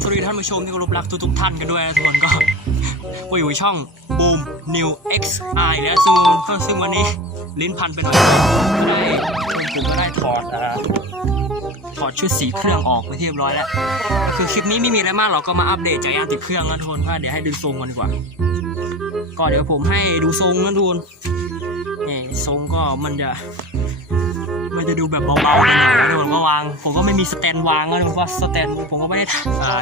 ท่านผู้ชมที่เคารพรักทุกๆท่านกันด้วยนะทุกคนก็กูอยู่ช่อง Boom New X I และซึ่งซึ่งวันนี้ลิ้นพันไปหน่อยก็ได้ผมก็ได้ถอดอ่าถอดชุดสีเครื่องออกไปเรียบร้อยแล้วคือคลิปนี้ไม่มีอะไรมากเราก็มาอัปเดตจักรยานติดเครื่องนะทุกคนเดี๋ยวให้ดูทรงกันดีกว่าก็เดี๋ยวผมให้ดูทรงนะทุกคนนี่ทรงก็มันจะ มันจะดูแบบเบาๆหน่อยนะทุกคนก็วาง ผมก็ไม่มีสแตนวางนะทุกคนว่าสแตนผมก็ไม่ได้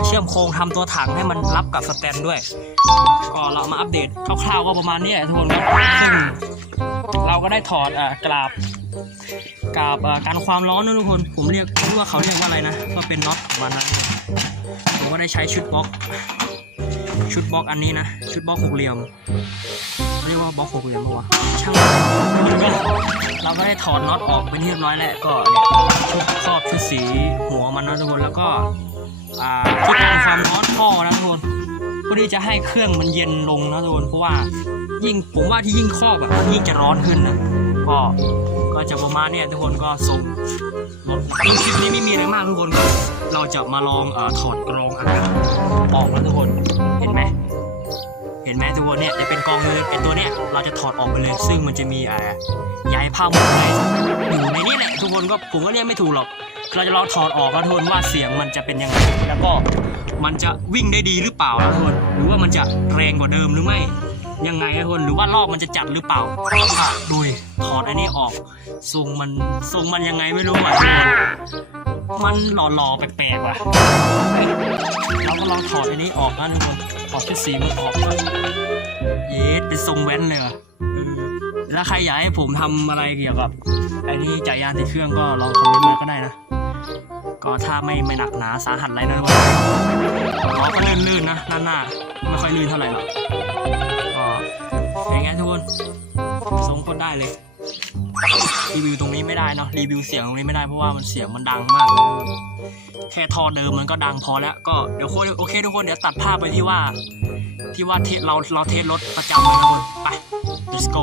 เชื่อมโครงทำตัวถังให้มันรับกับสแตนด้วย ก็เรามาอัปเดตคร่าวๆก็ประมาณนี้แหละทุกคนครับเราก็ได้ถอดอกราบกราบการความร้อนนะทุกคน ผมเรียกรู้ว่าเขาเรียกว่าอะไรนะ ก็เป็นน็อตของมันนะผมก็ได้ใช้ชุดบล็อก ชุดบล็อกอันนี้นะ ชุดบล็อกหกเหลี่ยม เรียกว่าบล็อกหกเหลี่ยมปะวะช่างเราก็ได้ถอดน็อตออกไปเรียบร้อยแล้วก็เนี่ยชุดครอบชุดสีหัวมันนะทุกคนแล้วก็อ่าชุดการความร้อนท่อนะทุกคนเพื่อที่จะให้เครื่องมันเย็นลงนะทุกคนเพราะว่ายิ่งผมว่าที่ยิ่งครอบอะยิ่งจะร้อนขึ้นนะก็ก็จะประมาณเนี้ยทุกคนก็ส่งรถคลิปนี้ไม่มีอะไรมากทุกคนเราจะมาลองเออถอดกรองอากาศออกแล้วทุกคนเห็นไหม เห็นไหมทุกคนเนี่ยจะเป็นกองเลยไอตัวเนี้ยเราจะถอดออกไปเลย ซึ่งมันจะมีอ่าใยผ้าหมดเลยอยู่ในนี้แหละทุกคนก็ผมก็เรียกไม่ถูกหรอกเราจะลองถอดออกกันทุกคนว่าเสียงมันจะเป็นยังไงแล้วก็มันจะวิ่งได้ดีหรือเปล่านะทุกคนหรือว่ามันจะแรงกว่าเดิมหรือไม่ยังไงทุกคนหรือว่ารอบมันจะจัดหรือเปล่าอะดูถอดอันนี้ออกทรงมันทรงมันยังไงไม่รู้อะทุกคน มันหล่อๆแปลกๆว่ะเราก็ลองถอดอันนี้ออกนะทุกคนถอดชุดสีมันออกเยสเป็นทรงแว้นเลยว่ะแล้วใครอยากให้ผมทำอะไรเกี่ยวกับไอ้นี่จักรยานติดเครื่องก็ลองคอมเมนต์มาก็ได้นะ ก็ถ้าไม่ไม่หนักหนาสาหัสอะไรนะว่าล้อก็ลื่นๆนะด้านหน้าไม่ค่อยลื่นเท่าไหร่หรอกก็เป็นไงทุกคนทรงคนได้เลย รีวิวตรงนี้ไม่ได้เนาะรีวิวเสียงตรงนี้ไม่ได้เพราะว่ามันเสียงมันดังมากแค่ทอเดิมมันก็ดังพอแล้วก็เดี๋ยวโคโอเคทุกคนเดี๋ยวตัดภาพไปที่ว่า ที่ว่าเทสเราเราเทสรถประจำเลยนะทุกคนไป let's go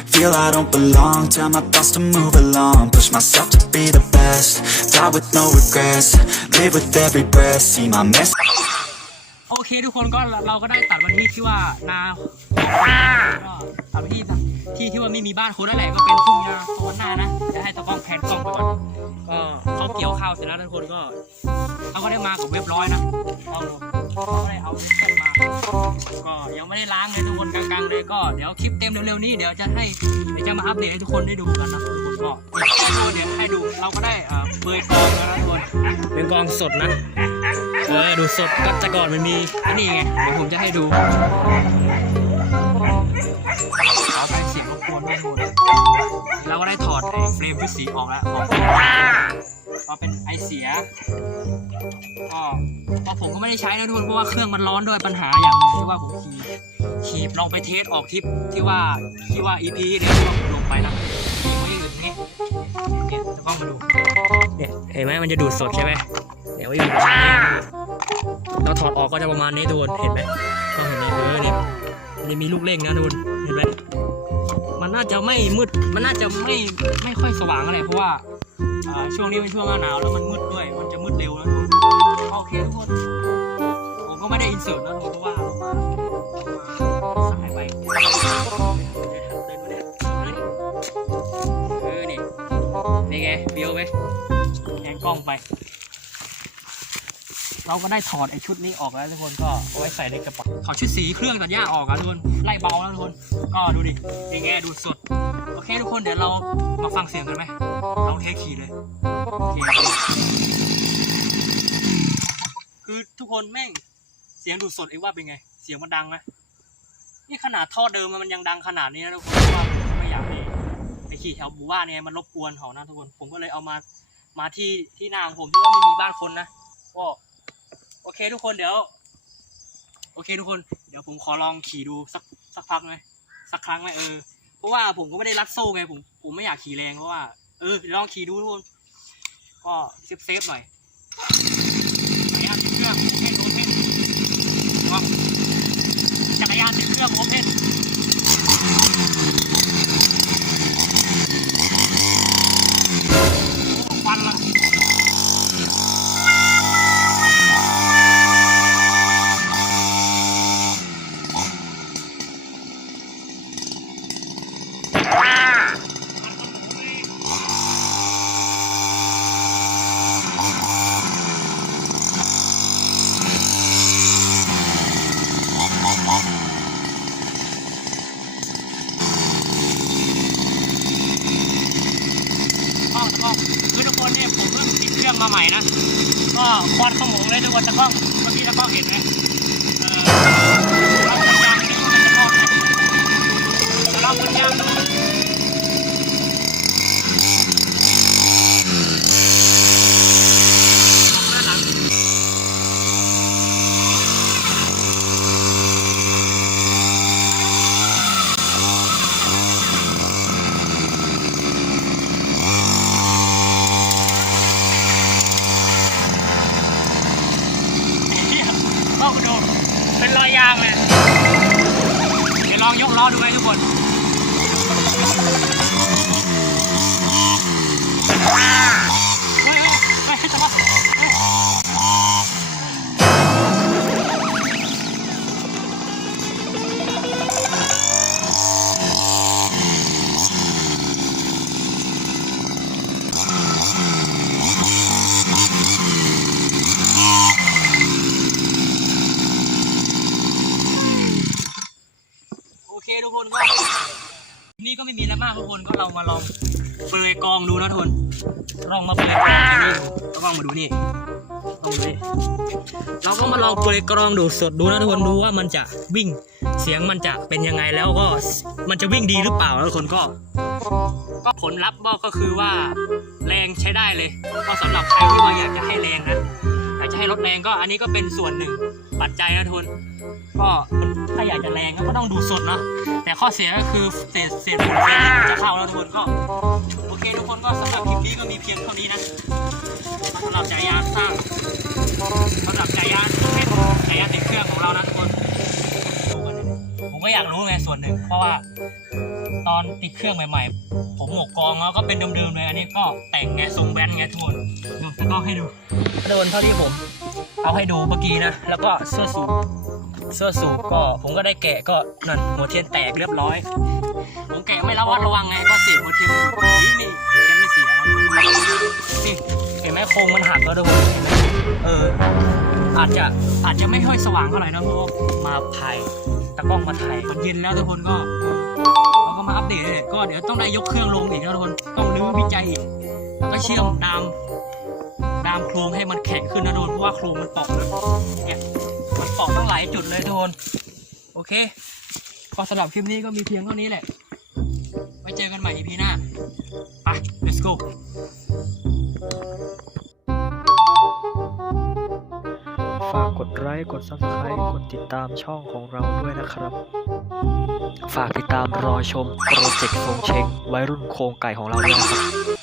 Feel I don't belong, tell my thoughts to move along. Push myself to be the best, die with no regrets. Live with every breath, see my mess. โอเคทุกคนก็เราเราก็ได้ตัดวันที่ที่ว่านาก็ ตัดวันที่ที่ที่ว่าไม่มีบ้านคนนั่นแหละก็เป็นทุ่งนาตอนหน้านะจะให้ตะกล้องแพนกล้องไปก่อนก็เขาเกี่ยวข้าวเสร็จแล้วทุกคนก็เขาก็ได้มากับเว็บร้อยนะเอาเขาก็ได้เอาเว็บมาก็ยังไม่ได้ล้างเลยทุกคนกลางๆเลยก็เดี๋ยวคลิปเต็มเร็วๆนี้เดี๋ยวจะให้เดี๋ยวจะมาอัปเดตให้ทุกคนได้ดูกันนะทุกคนก็เดี๋ยวให้ดูเราก็ได้เอ่อเบยกองแล้วนะทุกคนเป็นกองสดนะเออดูสดก็แต่ก่อนมันมีไอ้นี่ไงเดี๋ยวผมจะให้ดู ขอไปเสียงรบกวนด้วยทุกคนเราก็ได้ถอดไอ้เฟรมที่สีออกแล้วออกก็เป็นไอเสียก็ก็ผมก็ไม่ได้ใช้นะทุกคนเพราะว่าเครื่องมันร้อนด้วยปัญหาอย่างหนึงที่ว่าผมขี่ขี่ลองไปเทสออกทิปที่ว่าที่ว่า EP เดี๋ยวที่ว่าผมลงไปนะขี่ไว้อยู่ตรงนี้เนี่ยจะต้องมาดูเนี่ยเห็นไหมมันจะดูดสดใช่ไหมเดี๋ยวไว้อยู่งเราถอดออกก็จะประมาณนี้ทุกคนเห็นไหมก็เห็นไหมเออเนี่ยมันจะมีลูกเล่งนะทุกคน เห็นไหมมันน่าจะไม่มืด มันน่าจะไม่ไม่ค่อยสว่างอะไรเพราะว่าช่วงนี้เป็นช่วงหน้าหนาวแล้วมันมืดด้วย มันจะมืดเร็วนะทุกคนโอเคทุกคนผมก็ไม่ได้อินเสิร์ตนะทุกคนเพราะว่าสายไปเดินมาเนี่ยเออนี่นี่ไงเบี้ยวไหมแทงกล้องไป เราก็ได้ถอดไอชุดนี้ออกแล้วทุกคนก็เอาไว้ใส่ในกระเป๋าถอดชุดสีเครื่องตัดหญ้าออกอะทุกคนไล่เบาแล้วทุกคนก็ดูดิยังไงดูสดโอเคทุกคนเดี๋ยวเรามาฟังเสียงกันไหมลองเทคขี่เลยโอเคคือทุกคนแม่งเสียงดูดสดเองว่าเป็นไง เสียงมันดังไหมนี่ขนาดท่อเดิมมันยังดังขนาดนี้นะทุกคนเพราะว่าไม่อยากให้ไปขี่แถวหมู่บ้านเนี่ยมันรบกวนเขานะทุกคนผมก็เลยเอามามาที่ที่นาของผมที่ว่าไม่มีบ้านคนนะก็ โอเคทุกคนเดี๋ยว โอเคทุกคนเดี๋ยวผมขอลองขี่ดูสักสักพักไหมสักครั้งไหมเออเพราะว่าผมก็ไม่ได้รัดโซ่ไงผมผมไม่อยากขี่แรงเพราะว่า เออลองขี่ดูทุกคนก็เซฟเซฟหน่อยจักรยานติดเครื่องเพนโอเพนระวังจักรยานติดเครื่องโอเพน กคนตะกล้องเมื่อกี้ตะกล้องเห็นไหมเออเราคนยางนี่มันตะกล้องเลยเราคนยางดูด้านหลัง เนี่ยลองดู เป็นรอยยางเลย เดี๋ยวล องยกล้อดูไหมทุกคนว้า ก็ไม่มีอะไรมากทุกคนก็เรามาลองเปลือยกองดูนะทุกคนลองมาเปลือยกองอันนี้ก็ลองมาดูนี่ลองดูนี่เราก็มาลองเปลือยกรองดูสดดูนะทุกคนดูว่ามันจะวิ่งเสียงมันจะเป็นยังไงแล้วก็มันจะวิ่งดีหรือเปล่าทุกคนก็ ก็ผลลัพธ์ก็คือว่าแรงใช้ได้เลยก็สำหรับใครที่ว่าอยากจะให้แรงนะ ก็อันนี้ก็เป็นส่วนหนึ่งปัจจัยนะทุน ก็ถ้าอยากจะแรงก็ต้องดูสดเนาะแต่ข้อเสียก็คือเศษเศษฝุ่นเศษอะไรมันจะเข้าแล้วทุกคนก็โอเคทุกคนก็สำหรับคลิปนี้ก็มีเพียงเท่านี้นะสำหรับจักรยานสร้างสำหรับจักรยานเป็นจักรยานติดเครื่องของเรานะทุกคนดูกันนะผมก็อยากรู้ไงส่วนหนึ่ง เพราะว่าตอนติดเครื่องใหม่ ๆ ผมหมกกองแล้วก็เป็นเดิมๆเลย อันนี้ก็แต่งไงทรงแบนไงทุกคนดูตะกล้องให้ดูโดนเท่าที่ผม เอาให้ดูเมื่อกี้นะ แล้วก็เสื้อสูทเสื้อสูทก็ผมก็ได้แกะก็นั่นหัวเทียนแตกเรียบร้อย ผมแกะไม่ระวัดระวังไงก็เสียหัวเทียนนี่นี่เทียนไม่เสียนะนี่เห็นไหมโครงมันหักแล้วทุกคนเห็นไหมเอออาจจะอาจจะไม่ค่อยสว่างเท่าไหร่นะเพราะว่ามาถ่ายตะกล้องมาถ่ายมันเย็นแล้วทุกคนก็เราก็มาอัปเดตก็เดี๋ยวต้องได้ยกเครื่องลงอีกนะทุกคนต้องรื้อวิจัยอีกแล้วก็เชื่อมดามามโครงให้มันแข็งขึ้นนะทุกคนเพราะว่าโครงมันเปอกนะเนี่ยมันเปอกตั้งหลายจุดเลยทุกคนโอเคก็สำหรับคลิปนี้ก็มีเพียงเท่านี้แหละไว้เจอกันใหม่ EP หน้าไป let's go ฝากกดไลค์ กด Subscribe กดติดตามช่องของเราด้วยนะครับ ฝากติดตามรอชมโปรเจกต์ทรงเชงไว้รุ่นโครงไก่ของเราด้วยนะครับ